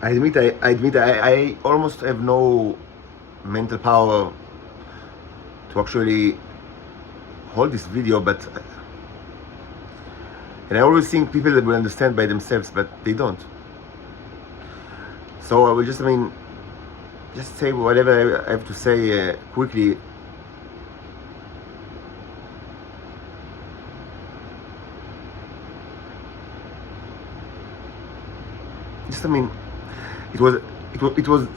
I almost have no mental power to actually hold this video, but and I always think people that will understand by themselves, but they don't. So I will just say whatever I have to say quickly. Just it was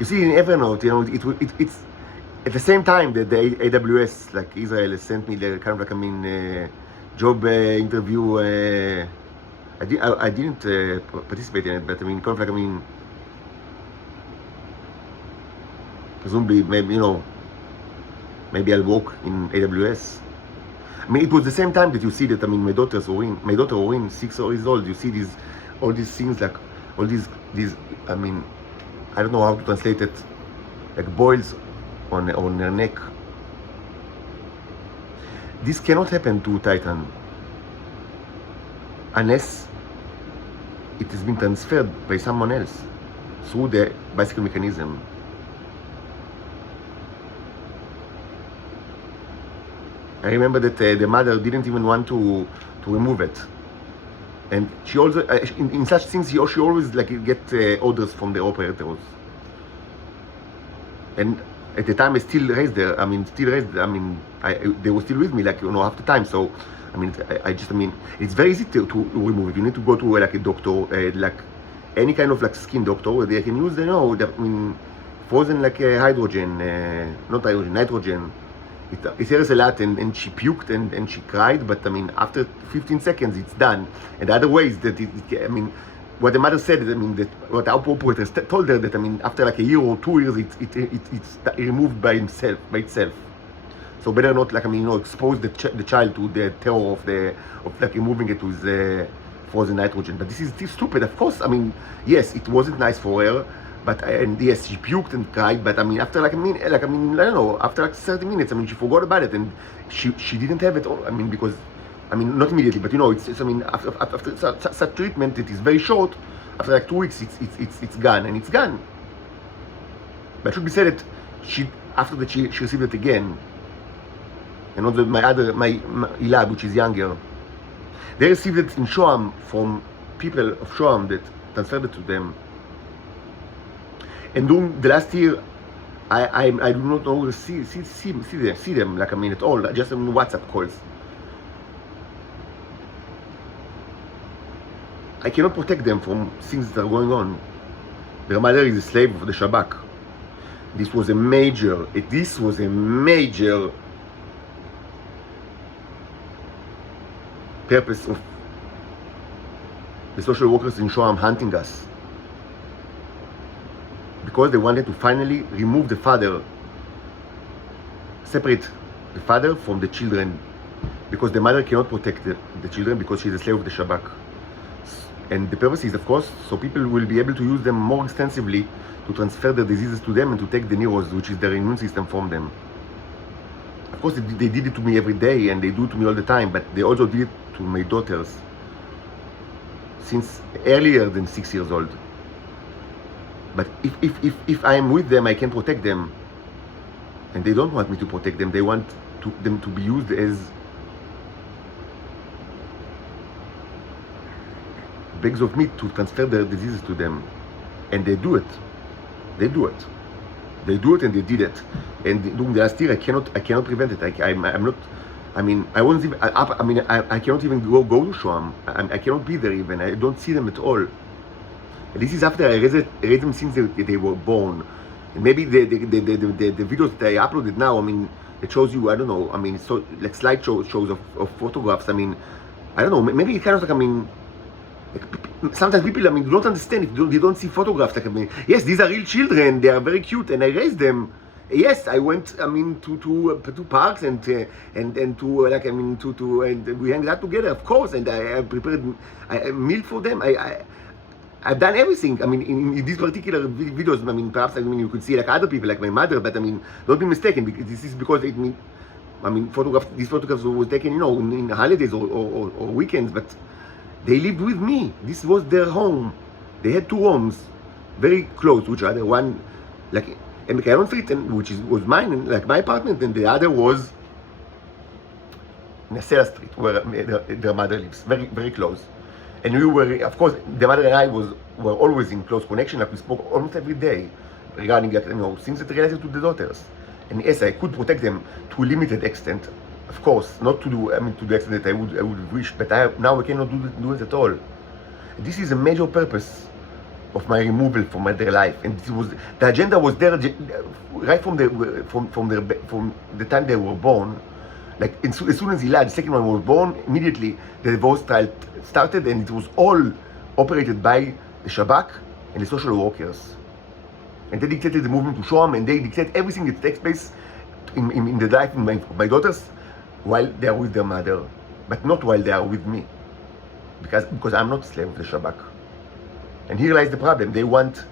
you see in Evernote, it's at the same time that the AWS, like Israel, has sent me the kind of job interview. I didn't participate in it, but kind of presumably maybe I'll work in AWS. It was the same time that you see that my daughter Orin, 6 years old. You see all these things, like all these I don't know how to translate it, like boils on her neck. This cannot happen to Titan unless it has been transferred by someone else through the bicycle mechanism. I remember that the mother didn't even want to remove it, and she also in such things she always get orders from the operators. And at the time I still raised her. They were still with me half the time. So it's very easy to remove it. You need to go to a doctor, any kind of skin doctor, where they can use frozen hydrogen, not hydrogen, nitrogen. It hurts a lot, and she puked and she cried, but after 15 seconds it's done. And the other way is that what the mother said, that what our operator told her, that after a year or 2 years it's removed by itself. So better not expose the child to the terror of removing it with frozen nitrogen. But this is still stupid. Of course, yes, it wasn't nice for her. But and yes, she puked and cried. But after I don't know, after 30 minutes, she forgot about it, and she didn't have it all. Because not immediately, but after such treatment, it is very short. After 2 weeks, it's gone, and it's gone. But it should be said that after that she received it again, and also my Elad, which is younger, they received it in Shoam from people of Shoam that transferred it to them. And during the last year, I do not always see them at all, just on WhatsApp calls. I cannot protect them from things that are going on. Their mother is a slave of the Shabak. This was a major purpose of the social workers in Shoam hunting us. Because they wanted to finally remove the father, separate the father from the children, because the mother cannot protect the children because she's a slave of the Shabak. And the purpose is, of course, so people will be able to use them more extensively to transfer their diseases to them and to take the neros, which is their immune system, from them. Of course, they did it to me every day, and they do it to me all the time, but they also did it to my daughters since earlier than 6 years old. But if I am with them, I can protect them. And they don't want me to protect them. They want them to be used as bags of meat to transfer their diseases to them. And they do it. They do it. They do it, and they did it. And during the last year, I cannot prevent it. I'm not. I won't even. I cannot even go to Shoam. I cannot be there even. I don't see them at all. This is after I raised them since they were born. And maybe the videos that I uploaded now, it shows you, I don't know, so like slideshows of photographs. I don't know, maybe it kind of sometimes people, do not understand if they don't see photographs. Yes, these are real children, they are very cute, and I raised them. Yes, I went, to parks and and we hang out together, of course, and I prepared a meal for them. I've done everything. In these particular videos, perhaps you could see other people, like my mother, but don't be mistaken. Because this is because these photographs were taken, in holidays or weekends, but they lived with me. This was their home. They had 2 homes. very close to each other. One, like in McCallum Street, and which was mine, and like my apartment, and the other was Nasela Street, where their mother lives, very, very close. And we were, of course, the mother and I were always in close connection. Like we spoke almost every day regarding, like, things that related to the daughters. And yes, I could protect them to a limited extent, of course, not to the extent that I would wish. But now I cannot do it at all. This is a major purpose of my removal from their life, and the agenda was there right from the time they were born. Like as soon as Gilad, the second one, was born, immediately the divorce trial started, and it was all operated by the Shabak and the social workers. And they dictated the movement to Shoam, and they dictate everything that takes place in the life of my daughters while they are with their mother, but not while they are with me, because I'm not a slave of the Shabak. And here lies the problem. They want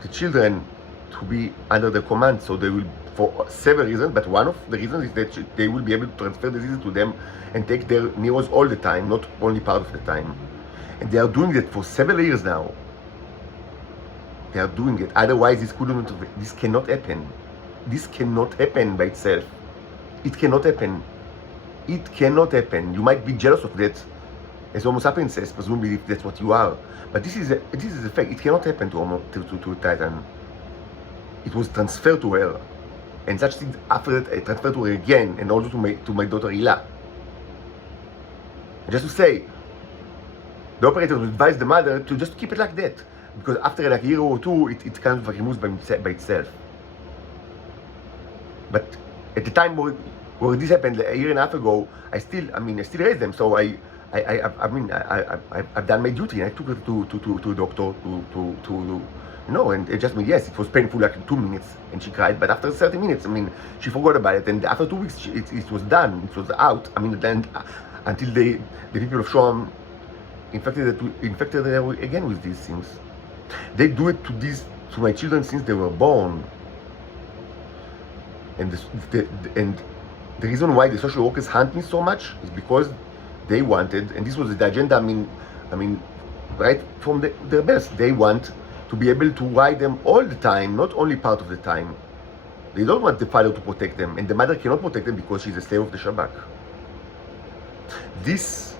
the children to be under their command, so they will, for several reasons, but one of the reasons is that they will be able to transfer diseases to them and take their neros all the time, not only part of the time. And they are doing that for several years now. They are doing it. Otherwise, this cannot happen. This cannot happen by itself. It cannot happen. It cannot happen. You might be jealous of that, as Homo sapiens says, presumably if that's what you are. But this is a fact. It cannot happen to Titan. It was transferred to her, and such things after that transferred to her again, and also to my daughter Hila. And just to say, the operator would advise the mother to just keep it like that, because after like a year or two, it kind of like removes by itself. But at the time where this happened a year and a half ago, I still raised them. So I've done my duty, and I took her to a doctor and it just yes, it was painful like 2 minutes, and she cried. But after 30 minutes, she forgot about it, and after 2 weeks, it was done. It was out. Then until the people of Shoam infected her again with these things. They do it to my children since they were born. And the reason why the social workers hunt me so much is because they wanted, and this was the agenda, right from their birth, they want to be able to ride them all the time, not only part of the time. They don't want the father to protect them, and the mother cannot protect them because she's a slave of the Shabak. This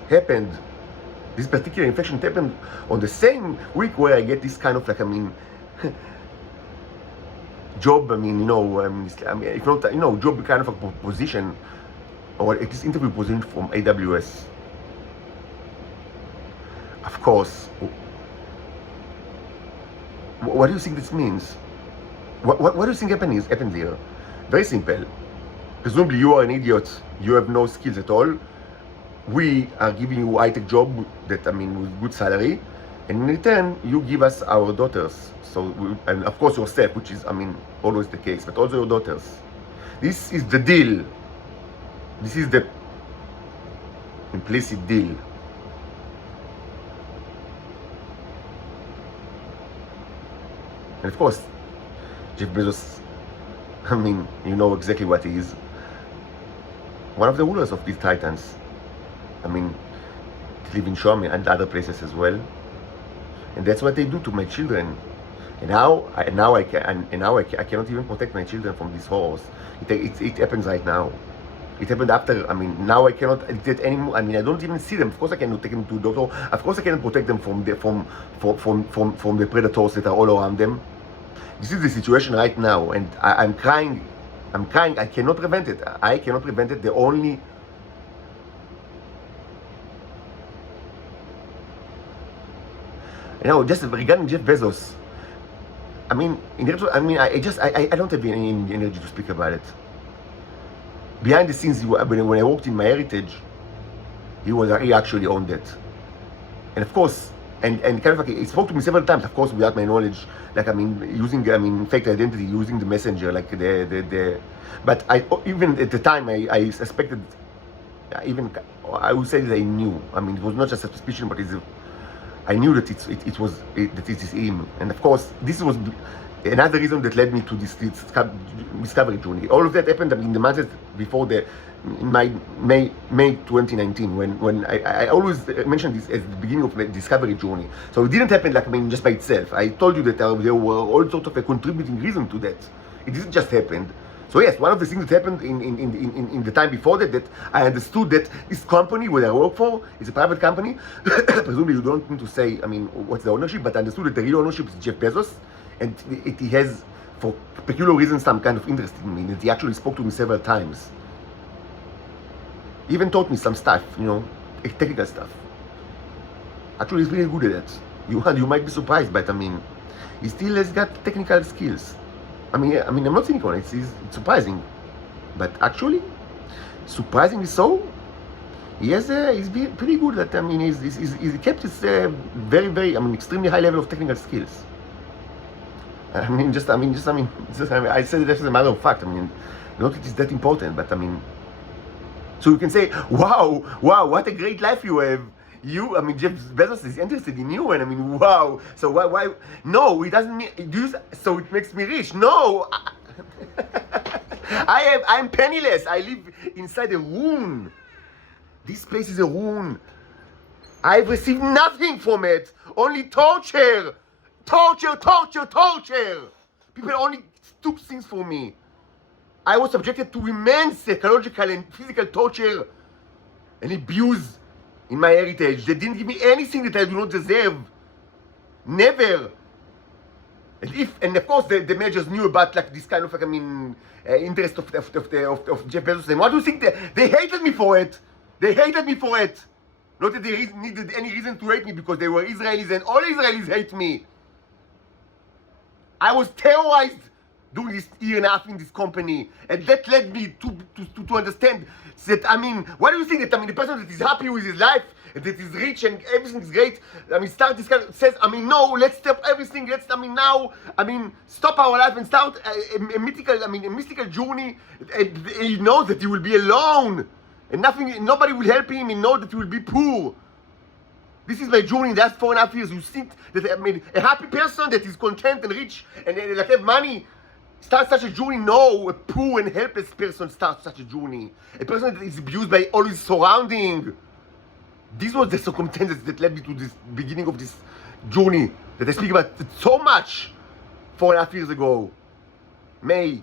particular infection happened on the same week where I get this kind of job, if not, job kind of a position, or at least interview position from AWS. Of course, what do you think this means? What do you think happens here? Very simple. Presumably you are an idiot, you have no skills at all. We are giving you a high-tech job that, with good salary, and in return, you give us our daughters. And of course yourself, which is, always the case, but also your daughters. This is the deal. This is the implicit deal. And of course, Jeff Bezos, you know exactly what he is. One of the rulers of these titans. They live in Shoam and other places as well. And that's what they do to my children. And now I cannot even protect my children from these horrors. It happens right now. It happened after. Now I cannot get any more. I don't even see them. Of course I cannot take them to a doctor. Of course I cannot protect them from the predators that are all around them. This is the situation right now, and I'm crying. I cannot prevent it. The only just regarding Jeff Bezos, I don't have any energy to speak about it. Behind the scenes, when I worked in MyHeritage, he actually owned it, and of course, and kind of he spoke to me several times, of course, without my knowledge, using fake identity, using the messenger, but even at the time, I suspected, I would say that I knew. It was not just a suspicion, but I knew that it is him. And of course, this was another reason that led me to this discovery journey. All of that happened in the months before in my May 2019, when I always mention this as the beginning of my discovery journey. So it didn't happen just by itself. I told you that there were all sorts of a contributing reason to that. It didn't just happen. So yes, one of the things that happened in the time before that I understood that this company where I work for is a private company. Presumably you don't need to say, what's the ownership, but I understood that the real ownership is Jeff Bezos, and he has, for peculiar reasons, some kind of interest in me, that he actually spoke to me several times. He even taught me some stuff, technical stuff. Actually, he's really good at that. You might be surprised, but he still has got technical skills. I'm not cynical. It's surprising, but actually, surprisingly so, he's pretty good at. He's kept his very, very, extremely high level of technical skills. I said it as a matter of fact. Not that it's that important, but so you can say, wow, what a great life you have. Jeff Bezos is interested in you, and wow. So why? No, it doesn't mean so it makes me rich. No, I'm penniless. I live inside a ruin. This place is a ruin. I've received nothing from it. Only torture. People only took things from me. I was subjected to immense psychological and physical torture and abuse in my heritage. They didn't give me anything that I do not deserve. Never. And of course the managers knew about this kind of interest of Jeff Bezos. And what do you think? They hated me for it. Not that they needed any reason to hate me, because they were Israelis and all Israelis hate me. I was terrorized during this year and a half in this company, and that led me to understand that, what do you think that, the person that is happy with his life, that is rich and everything is great, start this kind of, says, no, let's stop everything, stop our life and start a mystical journey, and he knows that he will be alone, and nobody will help him, he knows that he will be poor. This is my journey in the last 4.5 years. You think that a happy person that is content and rich and have money starts such a journey? No, a poor and helpless person starts such a journey. A person that is abused by all his surrounding. These were the circumstances that led me to this beginning of this journey that I speak about so much 4.5 years ago. May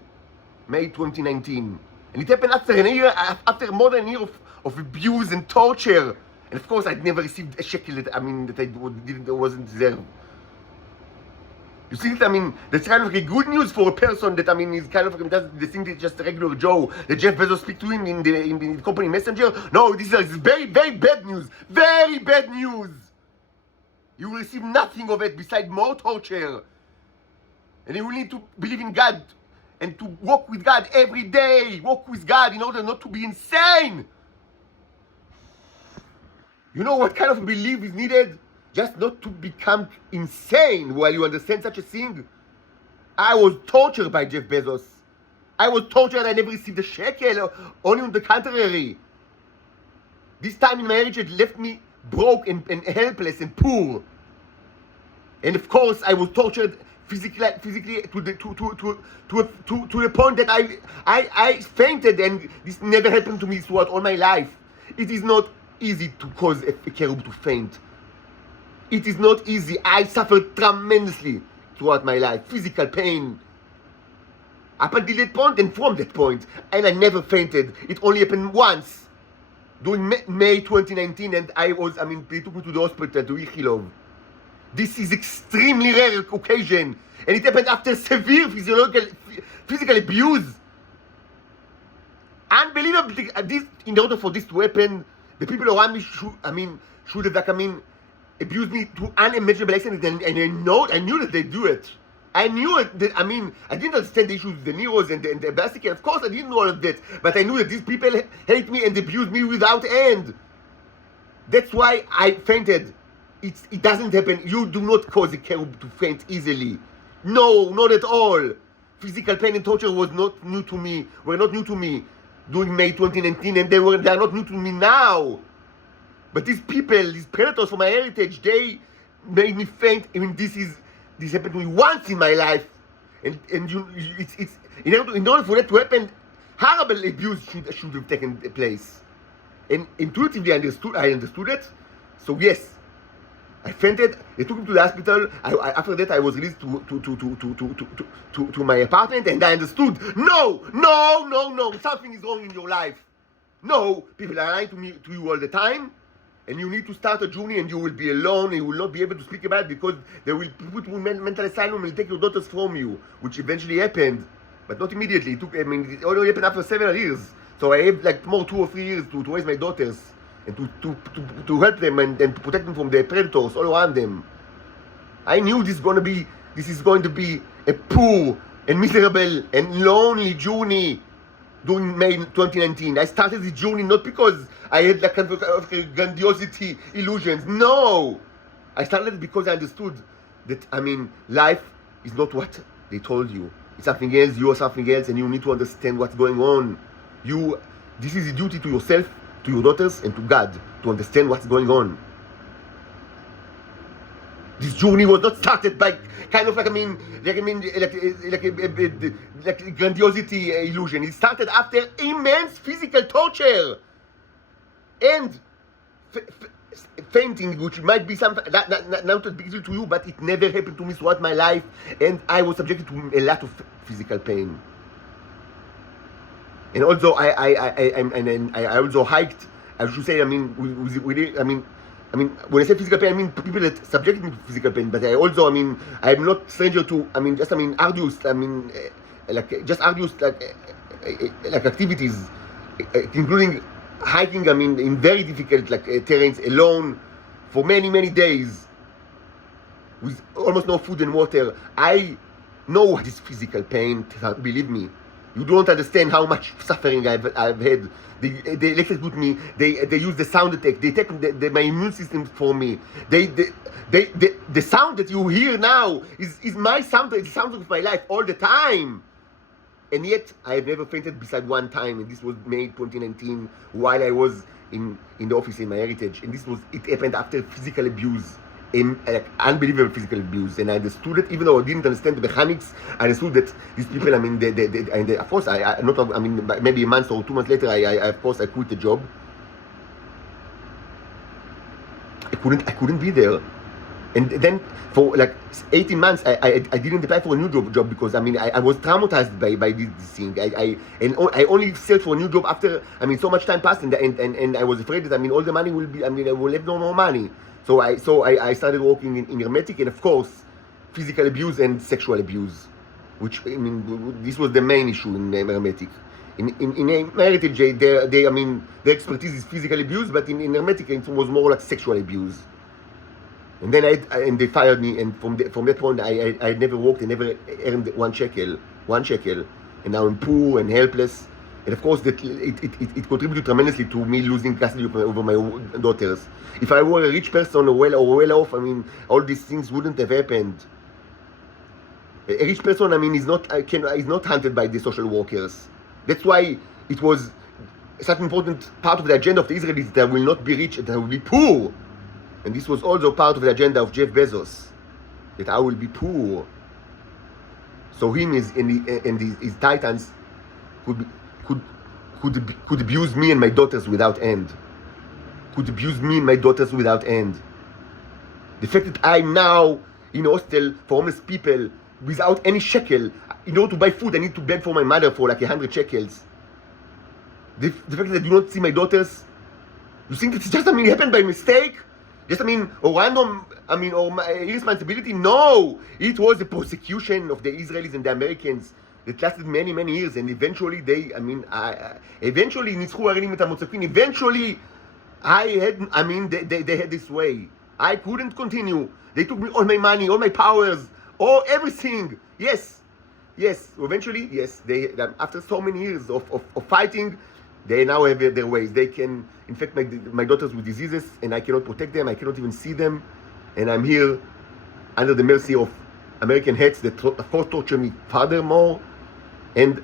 2019. And it happened after more than a year of abuse and torture. And of course, I'd never received a shekel that I wasn't deserved. You see, that's kind of good news for a person that, is kind of, they think it's just a regular Joe. That Jeff Bezos speak to him in the company messenger. No, this is very, very bad news. Very bad news. You will receive nothing of it besides more torture. And you will need to believe in God and to walk with God every day. Walk with God in order not to be insane. You know what kind of belief is needed? Just not to become insane while you understand such a thing. I was tortured by Jeff Bezos. I was tortured. I never received a shekel. Only on the contrary. This time in my marriage, it left me broke and helpless and poor. And of course, I was tortured physically to the point that I fainted, and this never happened to me throughout all my life. It is not easy to cause a cherub to faint. It is not easy. I suffered tremendously throughout my life. Physical pain. Up until that point and from that point. And I never fainted. It only happened once. During May 2019, and they took me to the hospital, to Ichilov. This is extremely rare occasion. And it happened after severe physical abuse. Unbelievable. In order for this to happen, the people around me should have abused me to unimaginable extent, and I knew that they do it. I knew it. I didn't understand the issues with the Neros and the Basic. Of course, I didn't know all of that, but I knew that these people hate me and abuse me without end. That's why I fainted. It doesn't happen. You do not cause a cherub to faint easily. No, not at all. Physical pain and torture were not new to me during May 2019, and they are not new to me now. But these people, these predators from my heritage, they made me faint. This happened to me once in my life, and it's in order for that to happen, horrible abuse should have taken place. And intuitively I understood it. So yes, I fainted. They took me to the hospital. After that, I was released to my apartment, and I understood. No, something is wrong in your life. No, people are lying to you all the time, and you need to start a journey, and you will be alone, and you will not be able to speak about it because they will put you in mental asylum and take your daughters from you, which eventually happened, but not immediately. It only happened after several years. So I have like more 2 or 3 years to raise my daughters and to help them and to protect them from the predators all around them. I knew this is going to be a poor and miserable and lonely journey during May 2019. I started the journey not because I had like kind of grandiosity illusions. No! I started because I understood that, life is not what they told you. It's something else, you are something else, and you need to understand what's going on. This is a duty to yourself, to your daughters, and to God to understand what's going on. This journey was not started by kind of like grandiosity illusion. It started after immense physical torture and fainting, which might be something not a big deal to you, but it never happened to me throughout my life, and I was subjected to a lot of physical pain. And also, I also hiked. I should say, when I say physical pain, I mean people that subjected me to physical pain. But I also, I'm not stranger to, arduous, like activities, including hiking. In very difficult terrains alone for many days with almost no food and water. I know what is physical pain. Believe me. You don't understand how much suffering I've had. They electrocute me. They use the sound attack. They take my immune system for me. The sound that you hear now is my sound. It's the sound of my life all the time. And yet I have never fainted beside one time. And this was May 2019 while I was in the office in MyHeritage. And it happened after physical abuse. Unbelievable physical abuse, and I understood it even though I didn't understand the mechanics. I understood that these people, of course, maybe a month or 2 months later, I quit the job. I couldn't be there, and then for 18 months, I didn't apply for a new job because I was traumatized by this thing. I only searched for a new job after so much time passed, and I was afraid that all the money will be I will have no more money. So I started working in Hermetic, and of course, physical abuse and sexual abuse, which this was the main issue in Hermetic. In MyHeritage, their expertise is physical abuse, but in Hermetic it was more like sexual abuse. And then they fired me, and from that point I never worked and never earned one shekel, and now I'm poor and helpless. And of course, that it contributed tremendously to me losing custody over my daughters. If I were a rich person or well off, all these things wouldn't have happened. A rich person, is not hunted by the social workers. That's why it was such an important part of the agenda of the Israelis that I will not be rich, that I will be poor. And this was also part of the agenda of Jeff Bezos, that I will be poor. So him and his titans could abuse me and my daughters without end. The fact that I'm now in a hostel for homeless people without any shekel. In order to buy food, I need to beg for my mother for 100 shekels. The fact that I do not see my daughters, you think it's just, it happened by mistake? Just, or random, or my irresponsibility? No! It was a persecution of the Israelis and the Americans that lasted many years, and eventually they had this way. I couldn't continue. They took me all my money, all my powers, everything. Yes. Eventually, yes. They after so many years of fighting, they now have their ways. They can infect my daughters with diseases, and I cannot protect them. I cannot even see them, and I'm here under the mercy of American heads that torture me furthermore, and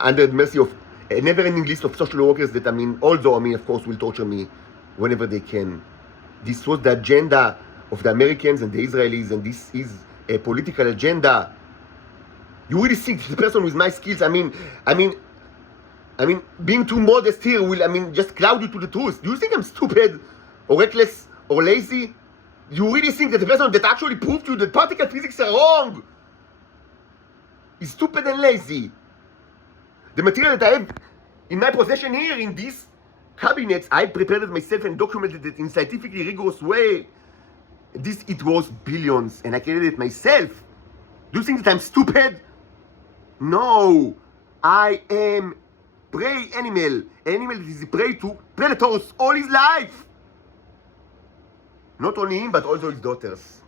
under the mercy of a never-ending list of social workers that also of course will torture me whenever they can. This was the agenda of the Americans and the Israelis, and this is a political agenda You really think the person with my skills, I mean, being too modest here will, just cloud you to the truth. Do you think I'm stupid or reckless or lazy? You really think that the person that actually proved to you that particle physics are wrong is stupid and lazy? The material that I have in my possession here in these cabinets, I prepared it myself and documented it in scientifically rigorous way. It was billions and I created it myself. Do you think that I'm stupid? No, I am prey animal. Animal that is prey to predators all his life. Not only him, but also his daughters.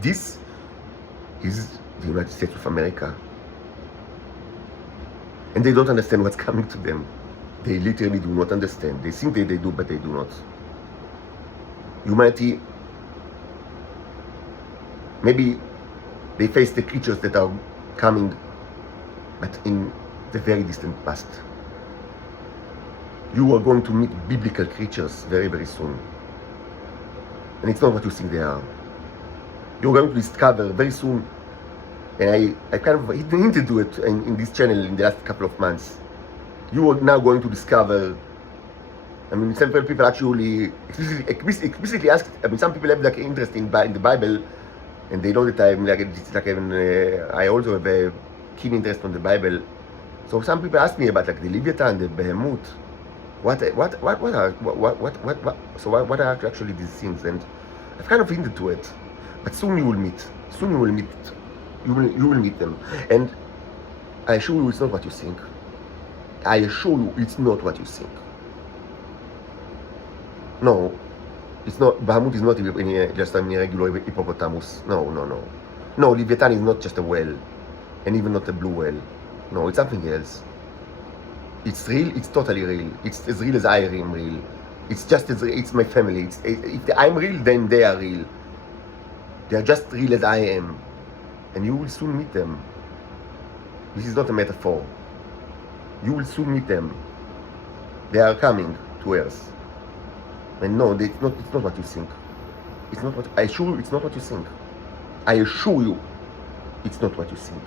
This is the United States of America. And they don't understand what's coming to them. They literally do not understand. They think they do, but they do not. Humanity, maybe they face the creatures that are coming, but in the very distant past. You are going to meet biblical creatures very, very soon. And it's not what you think they are. You're going to discover very soon, and I kind of hinted to it in this channel in the last couple of months. You are now going to discover, several people actually explicitly asked, some people have like interest in the Bible, and they know that I also have a keen interest on the Bible. So some people ask me about like the Leviathan, the Behemoth. What are actually these things? And I've kind of hinted to it. But soon you will meet. Soon you will meet. You will meet them. And I assure you, it's not what you think. I assure you, it's not what you think. No, it's not. Behemoth is not just a regular hippopotamus. No. No, Leviathan is not just a whale, and even not a blue whale. No, it's something else. It's real. It's totally real. It's as real as I am real. It's my family. If I'm real, then they are real. They are just real as I am. And you will soon meet them. This is not a metaphor. You will soon meet them. They are coming to Earth. And no, it's not what you think. I assure you, it's not what you think. I assure you, it's not what you think.